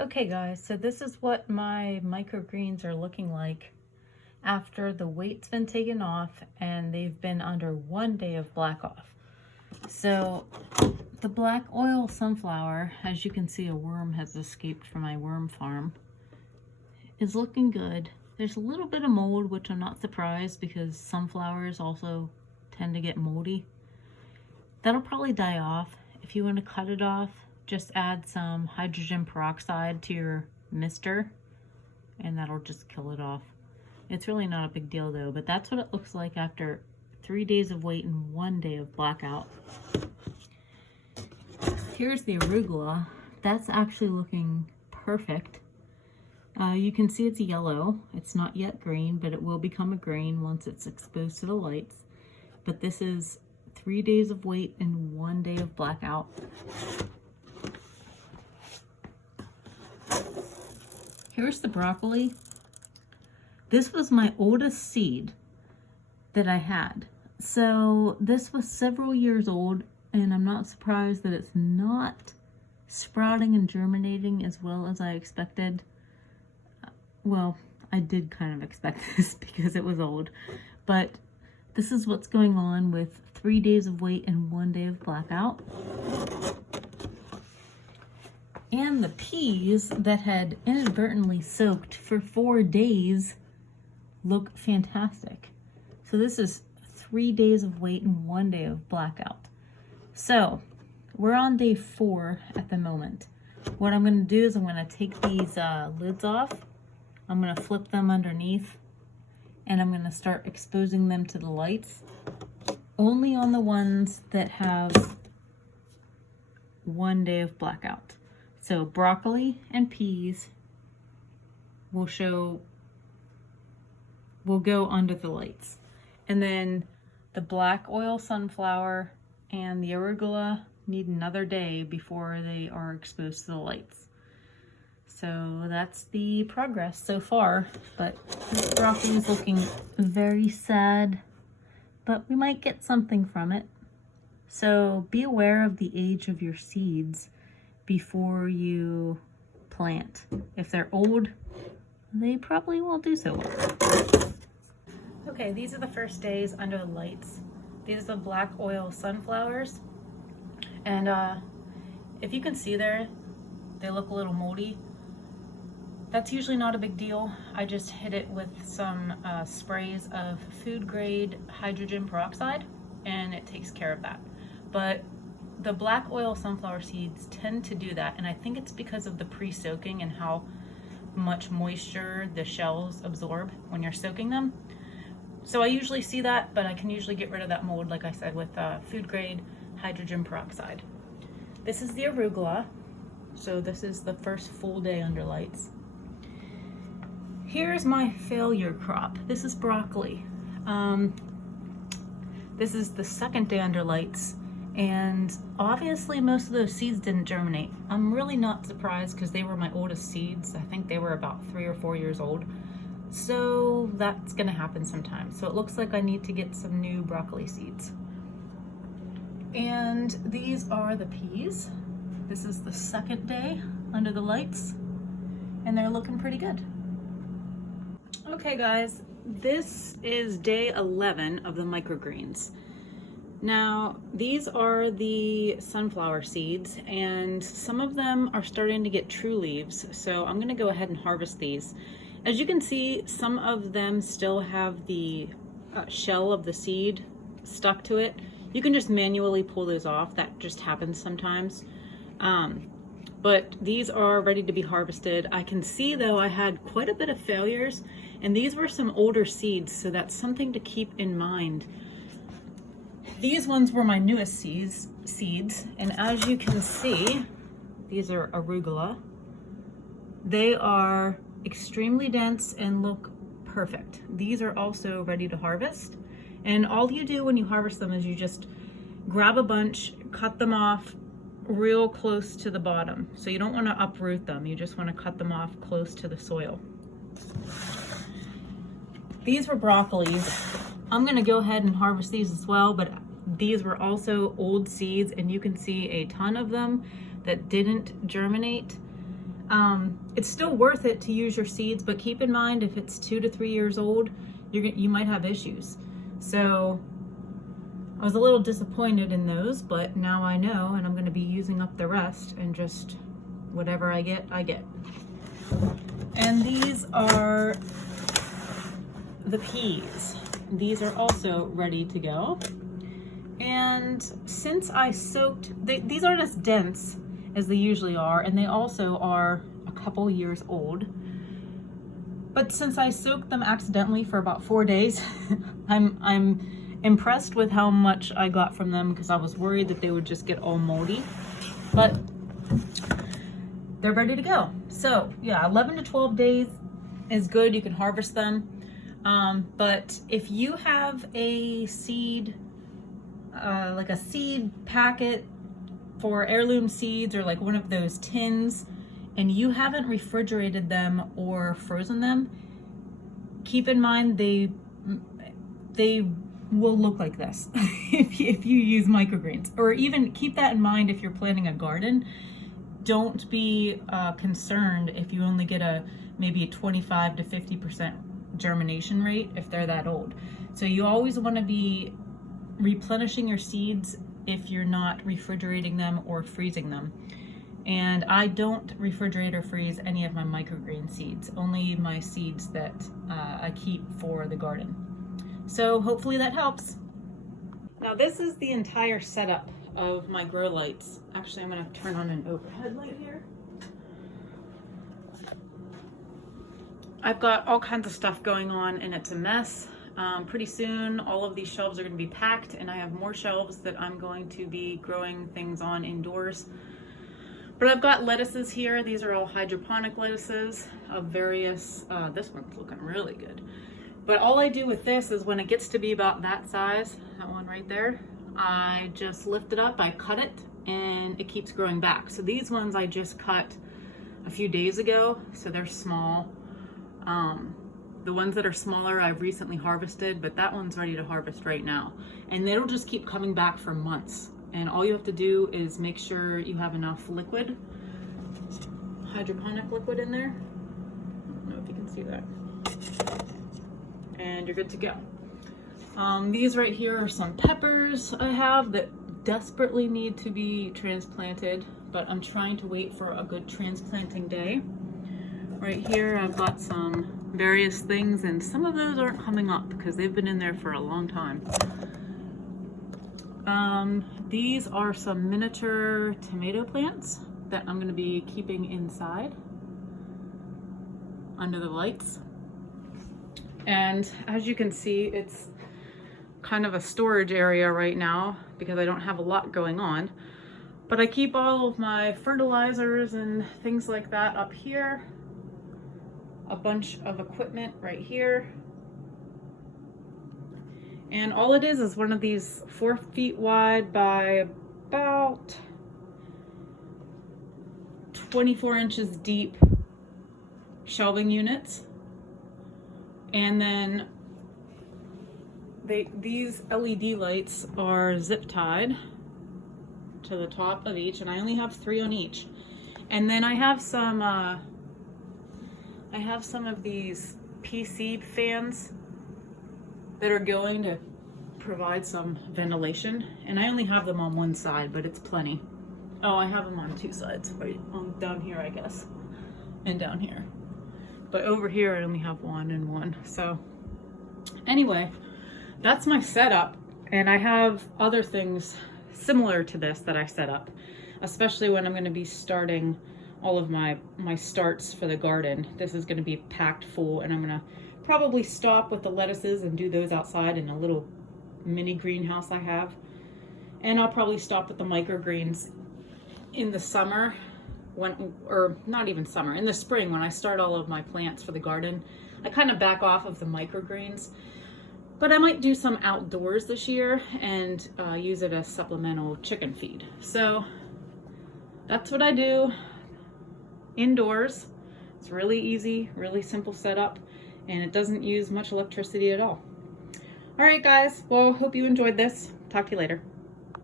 Okay guys, so this is what my microgreens are looking like after the weight's been taken off and they've been under 1 day of black off. So the black oil sunflower, as you can see, a worm has escaped from my worm farm, is looking good. There's a little bit of mold, which I'm not surprised because sunflowers also tend to get moldy. That'll probably die off. If you want to cut it off, just add some hydrogen peroxide to your mister and that'll just kill it off. It's really not a big deal though, but that's what it looks like after 3 days of wait and 1 day of blackout. Here's the arugula. That's actually looking perfect. You can see it's yellow. It's not yet green, but it will become a green once it's exposed to the lights. But this is 3 days of wait and 1 day of blackout. Here's the broccoli. This was my oldest seed that I had. So this was several years old, and I'm not surprised that it's not sprouting and germinating as well as I expected. Well, I did kind of expect this because it was old, but this is what's going on with 3 days of wait and 1 day of blackout. And the peas that had inadvertently soaked for 4 days look fantastic. So this is 3 days of wait and 1 day of blackout. So we're on day 4 at the moment. What I'm going to do is I'm going to take these lids off. I'm going to flip them underneath and I'm going to start exposing them to the lights. Only on the ones that have 1 day of blackout. So broccoli and peas will go under the lights. And then the black oil sunflower and the arugula need another day before they are exposed to the lights. So that's the progress so far, but this broccoli is looking very sad, but we might get something from it. So be aware of the age of your seeds before you plant. If they're old, they probably won't do so well. Okay, these are the first days under the lights. These are the black oil sunflowers. And if you can see there, they look a little moldy. That's usually not a big deal. I just hit it with some sprays of food grade hydrogen peroxide and it takes care of that. But the black oil sunflower seeds tend to do that, and I think it's because of the pre-soaking and how much moisture the shells absorb when you're soaking them. So I usually see that, but I can usually get rid of that mold, like I said, with food grade hydrogen peroxide. This is the arugula. So this is the first full day under lights. Here's my failure crop. This is broccoli. This is the second day under lights. And obviously most of those seeds didn't germinate. I'm really not surprised because they were my oldest seeds. I think they were about 3 or 4 years old. So that's gonna happen sometime. So it looks like I need to get some new broccoli seeds. And these are the peas. This is the second day under the lights and they're looking pretty good. Okay guys, this is day 11 of the microgreens. Now, these are the sunflower seeds, and some of them are starting to get true leaves, so I'm going to go ahead and harvest these. As you can see, some of them still have the shell of the seed stuck to it. You can just manually pull those off. That just happens sometimes. But these are ready to be harvested. I can see, though, I had quite a bit of failures, and these were some older seeds, so that's something to keep in mind. These ones were my newest seeds, and as you can see, these are arugula. They are extremely dense and look perfect. These are also ready to harvest, and all you do when you harvest them is you just grab a bunch, cut them off real close to the bottom. So you don't want to uproot them, you just want to cut them off close to the soil. These were broccolis. I'm going to go ahead and harvest these as well, but these were also old seeds, and you can see a ton of them that didn't germinate. It's still worth it to use your seeds, but keep in mind if it's 2 to 3 years old, you might have issues. So I was a little disappointed in those, but now I know, and I'm going to be using up the rest, and just whatever I get, I get. And these are the peas. These are also ready to go. And since I soaked, these aren't as dense as they usually are, and they also are a couple years old. But since I soaked them accidentally for about 4 days, I'm impressed with how much I got from them, because I was worried that they would just get all moldy. But they're ready to go. So yeah, 11 to 12 days is good. You can harvest them. But if you have a seed, like a seed packet for heirloom seeds, or like one of those tins, and you haven't refrigerated them or frozen them, keep in mind they will look like this if you use microgreens. Or even keep that in mind if you're planting a garden. Don't be concerned if you only get maybe a 25 to 50% germination rate if they're that old. So you always want to be replenishing your seeds if you're not refrigerating them or freezing them. And I don't refrigerate or freeze any of my microgreen seeds, only my seeds that I keep for the garden. So hopefully that helps. Now this is the entire setup of my grow lights. Actually, I'm going to turn on an overhead light here. I've got all kinds of stuff going on and it's a mess. Pretty soon all of these shelves are going to be packed, and I have more shelves that I'm going to be growing things on indoors. But I've got lettuces here. These are all hydroponic lettuces of various, this one's looking really good. But all I do with this is when it gets to be about that size, that one right there, I just lift it up, I cut it, and it keeps growing back. So these ones I just cut a few days ago, so they're small. The ones that are smaller I've recently harvested, but that one's ready to harvest right now. And it'll just keep coming back for months. And all you have to do is make sure you have enough liquid, hydroponic liquid in there. I don't know if you can see that. And you're good to go. These right here are some peppers I have that desperately need to be transplanted, but I'm trying to wait for a good transplanting day. Right here I've got some various things, and some of those aren't coming up because they've been in there for a long time. These are some miniature tomato plants that I'm going to be keeping inside under the lights. And as you can see, it's kind of a storage area right now because I don't have a lot going on. But I keep all of my fertilizers and things like that up here. A bunch of equipment right here. And all it is one of these 4 feet wide by about 24 inches deep shelving units. And then these LED lights are zip tied to the top of each, and I only have 3 on each. And then I have some of these PC fans that are going to provide some ventilation, and I only have them on one side, but it's plenty. Oh, I have them on 2 sides, right on down here, I guess, and down here. But over here I only have 1 and 1. So anyway, that's my setup, and I have other things similar to this that I set up, especially when I'm going to be starting all of my starts for the garden. This is going to be packed full, and I'm going to probably stop with the lettuces and do those outside in a little mini greenhouse I have. And I'll probably stop with the microgreens in the summer, or not even summer, in the spring when I start all of my plants for the garden. I kind of back off of the microgreens, but I might do some outdoors this year and use it as supplemental chicken feed. So that's what I do indoors. It's really easy, really simple setup, and it doesn't use much electricity at all. All right, guys, well, hope you enjoyed this. Talk to you later.